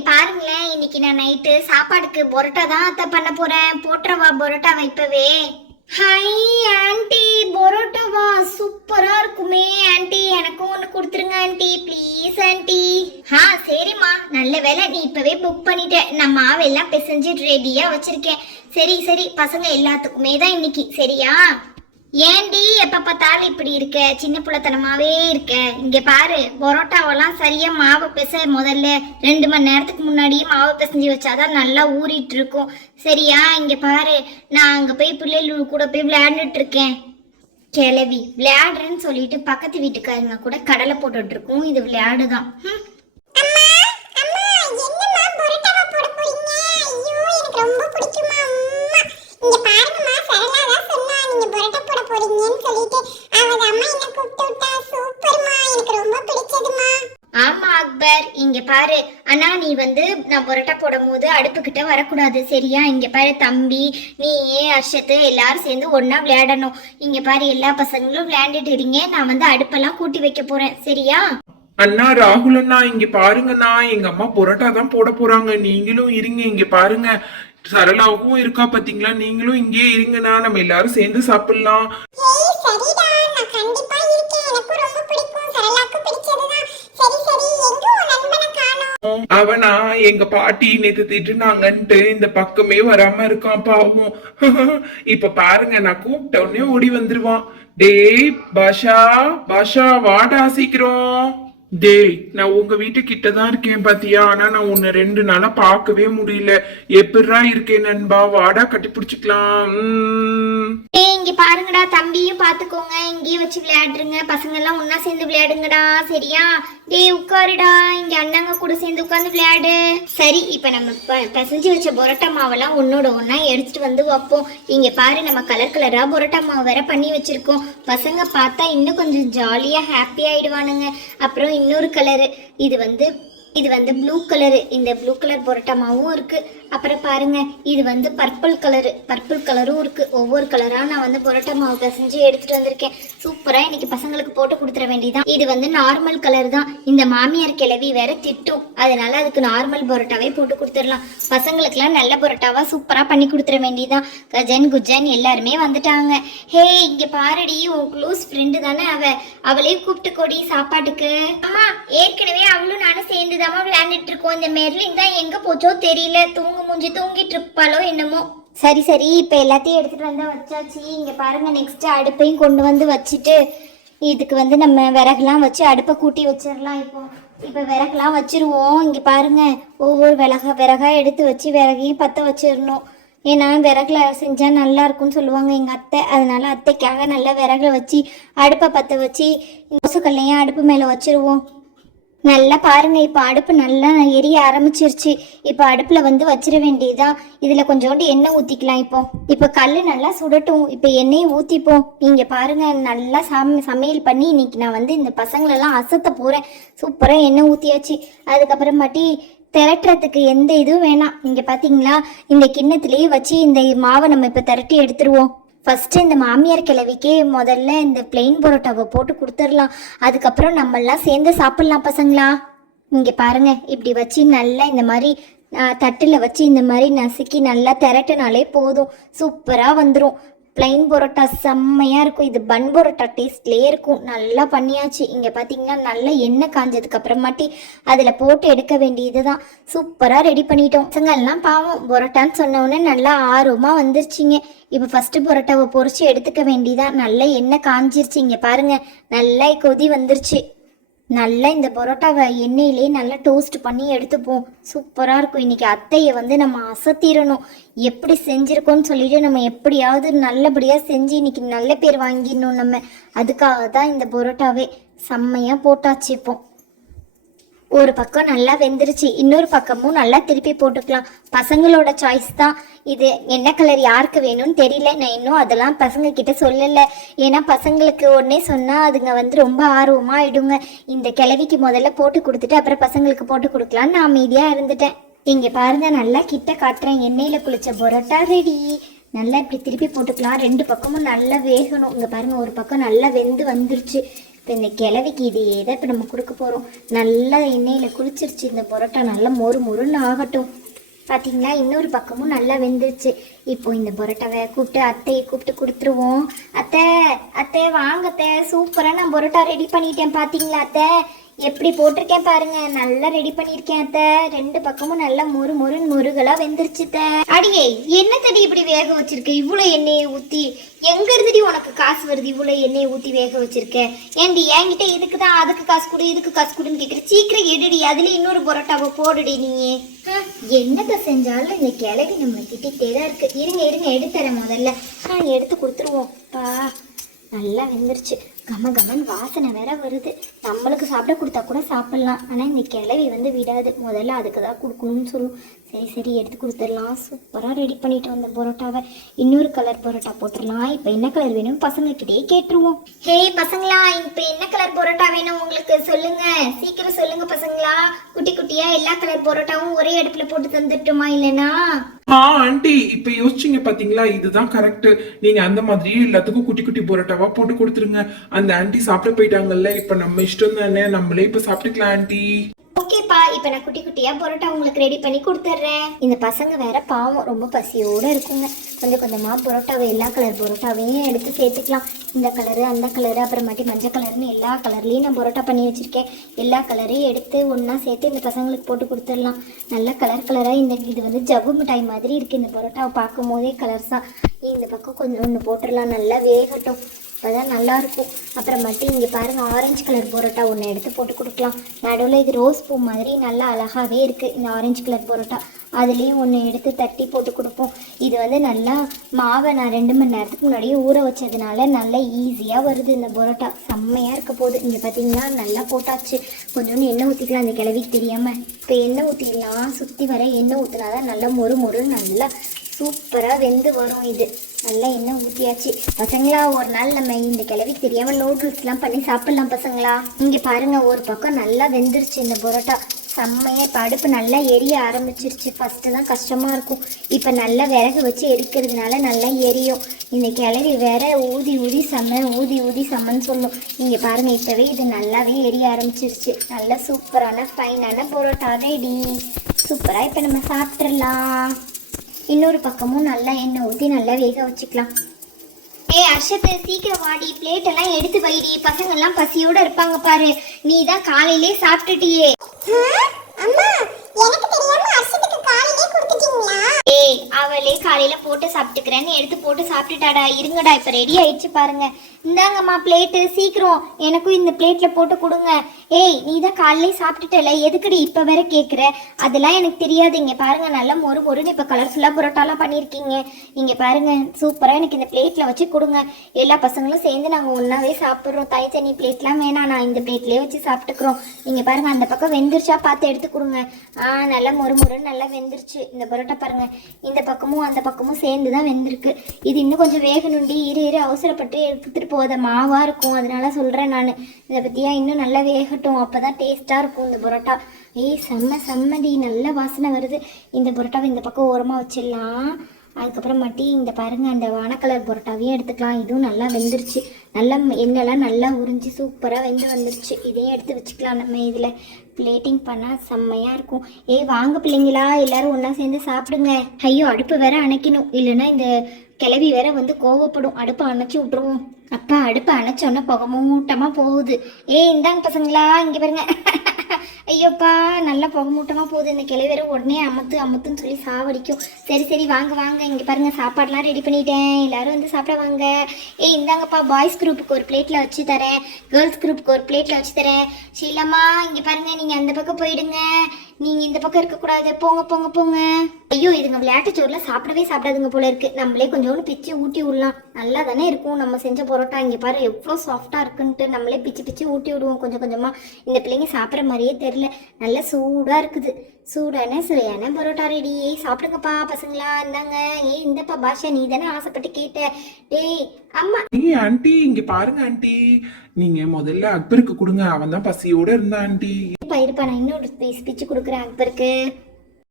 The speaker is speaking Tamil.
இங்க பாருங்களேன், இன்னைக்கு நான் நைட்டு சாப்பாடுக்கு பொரோட்டா தான் அத்தை பண்ண போறேன். போட்டுறவா பொரோட்டாவை இப்பவே? ஹாய் ஆண்டி, பொரோட்டாவா? சூப்பரா இருக்குமே ஆண்டி, எனக்கும் ஒன்று கொடுத்துருங்க ஆண்டி ப்ளீஸ் ஆண்டி. சரிம்மா, நல்ல வேலை நீ இப்பவே புக் பண்ணிட்ட. நான் மாவெல்லாம் பிசைஞ்சு ரெடியா வச்சிருக்கேன். சரி சரி, பசங்க எல்லாத்துக்குமே தான் இன்னைக்கு, சரியா? ஏண்டி எப்ப பார்த்தாலும் இப்படி இருக்க, சின்ன புள்ளத்தனமாவே இருக்க? இங்க பாரு, பரோட்டாவெல்லாம் சரியா மாவு பிசை. முதல்ல 2 மணி நேரத்துக்கு முன்னாடியே மாவு பிசைஞ்சு வச்சாதான் நல்லா ஊறிட்டு இருக்கும், சரியா? இங்க பாரு, நான் அங்க போய் பிள்ளைகள் கூட போய் விளையாண்டுட்டு இருக்கேன். கிளவி விளையாடுறேன்னு சொல்லிட்டு பக்கத்து வீட்டுக்காரங்க கூட கடலை போட்டுட்டு இருக்கும். இது விளையாடுதான். ஆமா அக்பர், இங்க பாரு அண்ணா, நீ வந்து நான் பொரோட்டா போடும் போது அடுப்பு கிட்ட வரக்கூடாது, சரியா? இங்க பாரு தம்பி, நீ அர்ஷத்து எல்லாரும் சேர்ந்து ஒன்னா விளையாடணும். இங்க பாரு, எல்லா பசங்களும் விளையாண்டுட்டு இருங்க. நான் வந்து அடுப்பெல்லாம் கூட்டி வைக்க போறேன், சரியா? அண்ணா ராகுல் அண்ணா, இங்க பாருங்கண்ணா, எங்க அம்மா பொரோட்டா தான் போட போறாங்க. நீங்களும் இருங்க. இங்க பாருங்க, சரளாவும் இருக்கா பாத்தீங்களா? நீங்களும் இங்கே இருங்கண்ணா, நம்ம எல்லாரும் சேர்ந்து சாப்பிடலாம். அவனா எங்க பாட்டி நேத்து திட்டுனாங்கன்ட்டு இந்த பக்கமே வராம இருக்கான் பாவம். இப்ப பாருங்க, நான் கூப்பிட்ட உடனே ஓடி வந்துருவான். டேய் பாஷா, பாஷா வாடா சீக்கிரம். டேய், நான் உங்க வீட்டு கிட்டதான் இருக்கேன் பாத்தியா? ஆனா நான் உன்னை 2 நாளா பாக்கவே முடியல. எப்படிரா இருக்கேன் நண்பா? வாடா கட்டி பிடிச்சுக்கலாம். இங்க பாருங்கடா, தம்பியும் பாத்துக்கோங்க, இங்கேயே வச்சு விளையாடுறீங்க. பசங்க எல்லாம் ஒன்னா சேர்ந்து விளையாடுங்கடா, சரியா? டேய் உட்காருடா, இங்க அண்ணங்க கூட சேர்ந்து உட்காந்து விளையாடு. சரி, இப்ப நம்ம பிசைஞ்சு வச்ச பொரோட்டா மாவெல்லாம் ஒன்னோட ஒன்னா எடுத்துட்டு வந்து வைப்போம். இங்க பாரு, நம்ம கலர் கலரா பொரோட்டா மாவு வேற பண்ணி வச்சிருக்கோம். பசங்க பார்த்தா இன்னும் கொஞ்சம் ஜாலியா ஹாப்பி ஆயிடுவானுங்க. அப்புறம் இன்னொரு கலரு, இது வந்து ப்ளூ கலரு. இந்த ப்ளூ கலர் பொரோட்டா மாவும் இருக்கு. அப்புறம் பாருங்க, இது வந்து பர்பிள் கலரும் இருக்கு. ஒவ்வொரு கலரா நான் வந்து பொரோட்டா மாவு பிசைஞ்சு எடுத்துட்டு வந்திருக்கேன். சூப்பரா இன்னைக்கு பசங்களுக்கு போட்டு கொடுத்துட வேண்டியதான். இது வந்து நார்மல் கலர் தான். இந்த மாமியார் கிளவி வேற திட்டும், அதனால அதுக்கு நார்மல் பொரோட்டாவே போட்டு கொடுத்துடலாம். பசங்களுக்குலாம் நல்ல பொரோட்டாவா சூப்பரா பண்ணி கொடுத்துட வேண்டியதான். கஜன் குஜன் எல்லாருமே வந்துட்டாங்க. ஹே, இங்க பாருடி, உன் க்ளோஸ் ஃப்ரெண்டு தானே அவளே கூப்பிட்டு கொடி சாப்பாட்டுக்கு. அம்மா, ஏற்கனவே அவளும் நானும் சேர்ந்து விளையாண்டுட்டு இருக்கோம். இந்த மெர்லின் தான் எங்க போச்சோ தெரியல, தூங்கிட்டு இருப்பாளோ என்னமோ. சரி சரி, இப்ப எல்லாத்தையும் எடுத்துட்டு வந்து வச்சாச்சு. இங்க பாருங்க, நெக்ஸ்ட் அடுப்பையும் கொண்டு வந்து வச்சுட்டு இதுக்கு வந்து நம்ம விறகுலாம் வச்சு அடுப்பை கூட்டி வச்சிடலாம். இப்போ விறகுலாம் வச்சிருவோம். இங்க பாருங்க, ஒவ்வொரு விறகா எடுத்து வச்சு விறகையும் பற்ற வச்சிடணும். ஏன்னா விறகுல செஞ்சா நல்லா இருக்கும்னு சொல்லுவாங்க எங்க அத்தை. அதனால அத்தைக்காக நல்லா விறகுல வச்சு அடுப்பை பற்ற வச்சு தோசைக்கல்லையும் அடுப்பு மேல வச்சிருவோம். நல்லா பாருங்க, இப்போ அடுப்பு நல்லா எரிய ஆரம்பிச்சிருச்சு. இப்போ அடுப்புல வந்து வச்சிட வேண்டியதான். இதுல கொஞ்சோண்டு எண்ணெய் ஊத்திக்கலாம். இப்போ கல் நல்லா சுடட்டும். இப்போ எண்ணெயை ஊத்திப்போம். நீங்க பாருங்க, நல்லா சமையல் பண்ணி இன்னைக்கு நான் வந்து இந்த பசங்களெல்லாம் அசத்த போறேன். சூப்பரா எண்ணெய் ஊத்தியாச்சு. அதுக்கப்புறமாட்டி திரட்டுறதுக்கு எந்த இதுவும் வேணாம். இங்க பாத்தீங்களா, இந்த கிண்ணத்திலேயே வச்சு இந்த மாவை நம்ம இப்போ திரட்டி எடுத்துருவோம். ஃபர்ஸ்ட் இந்த மாமியார் கிழவிக்கு முதல்ல இந்த பிளெயின் பரோட்டாவை போட்டு கொடுத்துடலாம். அதுக்கப்புறம் நம்மெல்லாம் சேர்ந்து சாப்பிடலாம் பசங்களா. இங்கே பாருங்க, இப்படி வச்சு நல்லா இந்த மாதிரி தட்டில் வச்சு இந்த மாதிரி நசுக்கி நல்லா திரட்டினாலே போதும், சூப்பராக வந்துடும். பிளைன் பரோட்டா செம்மையாக இருக்கும். இது பன் பரோட்டா டேஸ்ட்லேயே இருக்கும். நல்லா பண்ணியாச்சு. இங்கே பார்த்தீங்கன்னா நல்லா எண்ணெய் காஞ்சதுக்கு அப்புறமாட்டி அதில் போட்டு எடுக்க வேண்டியது தான். சூப்பராக ரெடி பண்ணிட்டோம். பசங்கள்லாம் பாவம் பரோட்டான்னு சொன்னோடனே நல்லா ஆர்வமாக வந்துருச்சிங்க. இப்போ ஃபஸ்ட்டு பரோட்டாவை பொரிச்சு எடுத்துக்க வேண்டியதான். நல்லா எண்ணெய் காஞ்சிருச்சு. இங்கே பாருங்கள், நல்லா கொதி வந்துருச்சு. நல்லா இந்த பரோட்டாவை எண்ணெயிலே நல்லா டோஸ்ட் பண்ணி எடுத்துப்போம். சூப்பராக இருக்கும். இன்றைக்கி அத்தையை வந்து நம்ம அசத்திடணும். எப்படி செஞ்சுருக்கோன்னு சொல்லிட்டு நம்ம எப்படியாவது நல்லபடியாக செஞ்சு இன்னைக்கு நல்ல பேர் வாங்கிடணும் நம்ம. அதுக்காக தான் இந்த பரோட்டாவே செம்மையாக போட்டாச்சு. இப்போ ஒரு பக்கம் நல்லா வெந்துருச்சு, இன்னொரு பக்கமும் நல்லா திருப்பி போட்டுக்கலாம். பசங்களோட சாய்ஸ் தான் இது. என்ன கலர் யாருக்கு வேணும்னு தெரியல. நான் இன்னும் அதெல்லாம் பசங்க கிட்ட சொல்லலை. ஏன்னா பசங்களுக்கு உடனே சொன்னால் அதுங்க வந்து ரொம்ப ஆர்வமாக ஆயிடுங்க. இந்த கிழவிக்கு முதல்ல போட்டு கொடுத்துட்டு அப்புறம் பசங்களுக்கு போட்டு கொடுக்கலான்னு நான் அமைதியாக இருந்துட்டேன். இங்கே பாருங்க, நல்லா கிட்ட காட்டுறேன். எண்ணெயில் குளிச்ச பரோட்டா ரெடி. நல்லா இப்படி திருப்பி போட்டுக்கலாம். 2 பக்கமும் நல்லா வேகணும். இங்கே பாருங்க, ஒரு பக்கம் நல்லா வெந்து வந்துருச்சு. இப்போ இந்த கிழவிக்கு இது எதை இப்போ நம்ம கொடுக்க போகிறோம். நல்லா எண்ணெயில் குளிச்சிருச்சு இந்த பரோட்டா, நல்லா மொறு மொறுன்னு ஆகட்டும். பார்த்தீங்களா, இன்னொரு பக்கமும் நல்லா வெந்துருச்சு. இப்போ இந்த பரோட்டாவை கூப்பிட்டு அத்தையை கூப்பிட்டு கொடுத்துருவோம். அத்தை அத்தை வாங்க அத்தை, சூப்பராக நான் பரோட்டா ரெடி பண்ணிட்டேன். பார்த்தீங்களா அத்தை, எப்படி போட்டிருக்கேன் பாருங்க, நல்லா ரெடி பண்ணியிருக்கேன் அத்தை. ரெண்டு பக்கமும் நல்லா மொறு மொறுன்னு முருகலா வெந்துருச்சு அத்தை. அடியே என்ன தடி இப்படி வேக வச்சிருக்க, இவ்வளோ எண்ணெயை ஊற்றி? எங்க இருந்துடி உனக்கு காசு வருது இவ்வளோ எண்ணெயை ஊற்றி வேக வச்சிருக்க? ஏன்டி என்கிட்ட இதுக்கு தான் அதுக்கு காசு கொடு இதுக்கு காசு கொடுன்னு கேட்குற. சீக்கிரம் எடுடி, அதுல இன்னொரு பரோட்டாவை போடுடி நீ. என்னத்தை செஞ்சாலும் இந்த கிழவி நம்ம திட்டிகிட்டே தான் இருக்கு. இருங்க இருங்க எடுத்துறேன், முதல்ல எடுத்து கொடுத்துருவோம். பா நல்லா வெந்துருச்சு, கம கமன் வாசனை வேற வருது. நம்மளுக்கு சாப்பிட கொடுத்தா கூட சாப்பிட்லாம், ஆனால் இந்த கிழவி வந்து விடாது, முதல்ல அதுக்கு தான் கொடுக்கணும்னு சொல்லும். சரி சரி எடுத்து கொடுத்துடலாம். சூப்பராக ரெடி பண்ணிட்டு வந்த பரோட்டாவை இன்னொரு கலர் பரோட்டா போட்டுடலாம். இப்போ என்ன கலர் வேணும் பசங்கக்கிட்டே கேட்டுருவோம். ஹே பசங்களா, இப்போ என்ன கலர் பரோட்டா வேணும் உங்களுக்கு சொல்லுங்க, சீக்கிரம் சொல்லுங்க பசங்களா. குட்டி குட்டியா எல்லா கலர் பரோட்டாவும் ஒரே அடுப்புல போட்டு தந்துட்டுமா, இல்லைனா? ஆண்டி இப்ப யோசிச்சீங்க பாத்தீங்களா, இதுதான் கரெக்ட். நீங்க அந்த மாதிரி எல்லாத்துக்கும் குட்டி குட்டி பரோட்டாவா போட்டு கொடுத்துருங்க. அந்த ஆண்டி சாப்பிட போயிட்டாங்கல்ல, இப்ப நம்ம இஷ்டம் தானே, நம்மளே இப்ப சாப்பிட்டுக்கலாம் ஆண்டி. ஓகேப்பா, இப்போ நான் குட்டி குட்டியா பரோட்டா உங்களுக்கு ரெடி பண்ணி கொடுத்துட்றேன். இந்த பசங்க வேற பாவம் ரொம்ப பசியோட இருக்குங்க. கொஞ்சம் கொஞ்சமா பரோட்டாவை எல்லா கலர் பரோட்டாவையும் எடுத்து சேர்த்துக்கலாம். இந்த கலரு அந்த கலரு அப்புறமாட்டி மஞ்சள் கலர்னு எல்லா கலர்லேயும் நான் பரோட்டா பண்ணி வச்சுருக்கேன். எல்லா கலரையும் எடுத்து ஒன்றா சேர்த்து இந்த பசங்களுக்கு போட்டு கொடுத்துடலாம். நல்ல கலர் கலராக இந்த இது வந்து ஜவ்வு மிட்டாய் மாதிரி இருக்குது. இந்த பரோட்டாவை பார்க்கும் போதே கலர்ஸாக இந்த பக்கம் கொஞ்சம் ஒன்று போட்டுடலாம், நல்லா வேகட்டும், அப்போதான் நல்லாயிருக்கும். அப்புறமாட்டி இங்கே பாருங்கள், ஆரஞ்சு கலர் பரோட்டா ஒன்று எடுத்து போட்டு கொடுக்கலாம். நடுவில் இது ரோஸ் பூ மாதிரி நல்லா அழகாகவே இருக்குது இந்த ஆரஞ்சு கலர் பரோட்டா. அதுலேயும் ஒன்று எடுத்து தட்டி போட்டு கொடுப்போம். இது வந்து நல்லா மாவை நான் 2 மணி நேரத்துக்கு முன்னாடியே ஊற வச்சதுனால நல்லா ஈஸியாக வருது இந்த பரோட்டா. செம்மையாக இருக்க போகுது. இங்கே பார்த்தீங்கன்னா நல்லா போட்டாச்சு. கொஞ்சோண்டு எண்ணெய் ஊற்றிக்கலாம், அந்த கிழவிக்கு தெரியாமல். இப்போ எண்ணெய் ஊற்றிடலாம், சுற்றி வர எண்ணெய் ஊற்றினா தான் நல்லா மொறு மொறு நல்லா சூப்பராக வெந்து வரும். இது நல்லா எண்ணெய் ஊற்றியாச்சு. பசங்களா, ஒரு நாள் நம்ம இந்த கிழவிக்கு தெரியாமல் நூடுல்ஸ்லாம் பண்ணி சாப்பிட்லாம் பசங்களா. இங்கே பாருங்கள், ஒரு பக்கம் நல்லா வெந்துருச்சு இந்த பரோட்டா செம்மையாக. இப்போ அடுப்பு நல்லா எரிய ஆரம்பிச்சிருச்சு. ஃபஸ்ட்டு தான் கஷ்டமாக இருக்கும், இப்போ நல்லா விறகு வச்சு எடுக்கிறதுனால நல்லா எரியும். இந்த கிழவி வேற ஊதி ஊதி செம்ம ஊதி ஊதி செம்மன்னு சொல்லும். நீங்கள் பாருங்கள், இப்போவே இது நல்லாவே எரிய ஆரம்பிச்சிருச்சு. நல்லா சூப்பரான ஃபைனான பரோட்டா ரெடி. சூப்பராக இப்போ நம்ம சாப்பிட்றலாம். இன்னொரு பக்கமும் நல்லா எண்ணெய் ஊற்றி நல்லா வேக வச்சுக்கலாம். அர்ஷத்து சீக்கிரம் வாடி, பிளேட் எல்லாம் எடுத்து வைடி, பசங்கள்லாம் பசியோட இருப்பாங்க பாரு. நீ தான் காலையிலே சாப்பிட்டுட்டியே. ஏய், அவளே காலையில போட்டு சாப்பிட்டுக்கிறேன்னு எடுத்து போட்டு சாப்பிட்டுட்டாடா. இருங்கடா, இப்ப ரெடி ஆயிடுச்சு பாருங்க. இந்தாங்கம்மா பிளேட்டு, சீக்கிரம் எனக்கும் இந்த பிளேட்ல போட்டு கொடுங்க. ஏய், நீ தான் காலையிலே சாப்பிட்டுட்டல, எதுக்குடி இப்ப வேற கேக்குற? அதெல்லாம் எனக்கு தெரியாது. இங்க பாருங்க, நல்லா மொறு மொறுன்னு இப்ப கலர்ஃபுல்லா பரோட்டாலாம் பண்ணிருக்கீங்க. இங்க பாருங்க, சூப்பரா எனக்கு இந்த பிளேட்ல வச்சு கொடுங்க. எல்லா பசங்களும் சேர்ந்து நாங்க ஒன்னாவே சாப்பிடுறோம். தனி பிளேட்லாம் வேணாம், நான் இந்த பிளேட்லயே வச்சு சாப்பிட்டுக்கிறோம். நீங்க பாருங்க, அந்த பக்கம் வெந்துருச்சா பார்த்து எடுத்து கொடுங்க. நல்லா மொறு மொறுன்னு நல்லா வெந்துருச்சு இந்த பரோட்டா. பாருங்க, இந்த பக்கமும் அந்த பக்கமும் சேர்ந்து தான் வெந்திருக்கு. இது இன்னும் கொஞ்சம் வேகணுண்டி, இரு அவசரப்பட்டு எடுத்துட்டு போத மாவா இருக்கும், அதனால சொல்றேன் நான். இதை பத்தியா இன்னும் நல்லா வேகட்டும், அப்பதான் டேஸ்டா இருக்கும் இந்த பரோட்டா. ஏய், செம்மடி, நல்ல வாசனை வருது. இந்த பரோட்டாவை இந்த பக்கம் ஓரமா வச்சிடலாம். அதுக்கப்புறமாட்டி இந்த பாருங்க, அந்த வானக்கலர் பரோட்டாவையும் எடுத்துக்கலாம். இதுவும் நல்லா வெந்துருச்சு, நல்லா எண்ணெய்லாம் நல்லா உறிஞ்சி சூப்பராக வெந்து வந்துருச்சு. இதையும் எடுத்து வச்சுக்கலாம். நம்ம இதில் பிளேட்டிங் பண்ணால் செம்மையாக இருக்கும். ஏய் வாங்க பிள்ளைங்களா, எல்லாரும் ஒன்றா சேர்ந்து சாப்பிடுங்க. ஐயோ, அடுப்பு வேற அணைக்கணும், இல்லைன்னா இந்த கிளவி வேற வந்து கோவப்படும். அடுப்பை அணைச்சி விட்ருவோம். அப்பா, அடுப்பை அணைச்சோன்னா புகை மூட்டமாக போகுது. ஏய் இந்தாங்க பசங்களா, இங்கே பாருங்க. ஐயோப்பா, நல்லா புகை மூட்டமாக போகுது. இந்த கிளை வேற உடனே அமுத்துன்னு சொல்லி சாவடிக்கும். சரி வாங்க, இங்கே பாருங்க, சாப்பாடுலாம் ரெடி பண்ணிட்டேன், எல்லாரும் வந்து சாப்பிட வாங்க. ஏய் இந்தாங்கப்பா, பாய்ஸ் குரூப்புக்கு ஒரு பிளேட்டில் வச்சு தரேன், கேர்ள்ஸ் குரூப்புக்கு ஒரு பிளேட்டில் வச்சு தரேன். ஷீலாமா, இங்கே பாருங்க, நீங்கள் அந்த பக்கம் போயிடுங்க, நீங்கள் இந்த பக்கம் இருக்கக்கூடாது, போங்க. ஐயோ, இதுங்க விளையாட்டு சோறுலாம் சாப்பிடவே சாப்பிடாதுங்க போல இருக்கு. நம்மளே கொஞ்சோண்டு பிச்சு ஊட்டி விடலாம், நல்லா தானே இருக்கும் நம்ம செஞ்ச பரோட்டா. இங்கே பாரு எவ்வளோ சாஃப்டாக இருக்குன்ட்டு, நம்மளே பிச்சு ஊட்டி விடுவோம் கொஞ்சம் கொஞ்சமாக. இந்த பிள்ளைங்க சாப்பிட்ற மாதிரியே தெரியல, நல்லா சூடாக இருக்குது. சூடான சுவையான பரோட்டா ரெடி. சாப்பிடுங்கப்பா பசங்களா, இந்தாங்க. ஏய் இந்தப்பா பாஷா, நீ தானே ஆசைப்பட்டு கேட்ட. டேய் அம்மா. ஏய் ஆண்டி, இங்க பாருங்க ஆண்டி, நீங்க முதல்ல அக்பருக்கு கொடுங்க, அவன் தான் பசியோட இருந்தா ஆண்டி. இருப்பா, நான் இன்னொரு பீஸ் பிச்சு கொடுக்குறேன் அக்பருக்கு.